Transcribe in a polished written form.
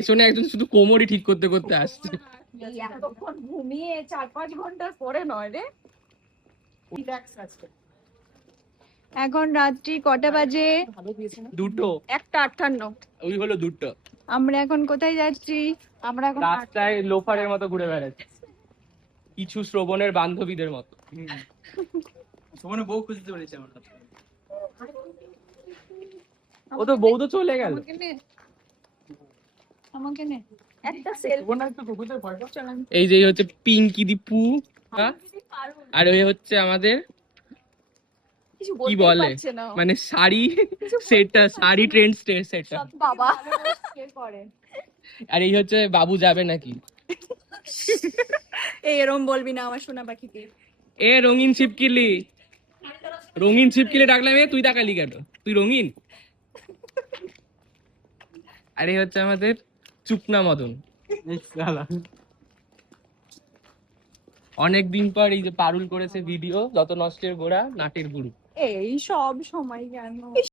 পেছনে একজন শুধু কোমরই ঠিক করতে করতে আসছে। এতক্ষণ ঘুমিয়ে 4-5 ঘন্টার পরে নয় রে। এখন রাত্রি কটা বাজে? 2টো। 1:58। ওই হলো 2টো। আমরা এখন কোথায় যাচ্ছি? আমরা এখন রাস্তায় লোফারের মতো ঘুরে বেড়াচ্ছে, কিছু শ্রবণের বান্ধবীদের মতো। শ্রবণের বউ খুঁজতে পেরেছে আমরা। ও তো বউ তো চলে গেল। আমাকে নে একটা সেলফি। এই যে হচ্ছে পিঙ্কি দীপু, আর ওই হচ্ছে আমাদের কিছু কি বলতেই বলে পারছে না। মানে শাড়ি সেটটা, শাড়ি ট্রেন্ড সেটটা। বাবা আর এই হচ্ছে বাবু যাবে নাকি। এরম বলবি না আমার সোনা পাখিকে। এ রঙিন ছিপকিলি, রঙিন ছিপকিলি ডাকলাম, এ তুই তাকালি কেন, তুই রঙিন। আর এই হচ্ছে আমাদের চুপনা মদন। অনেকদিন পর এই যে পারুল করেছে ভিডিও, যত নষ্টের গোড়া নাটের গুরু। এই সব সময় কেন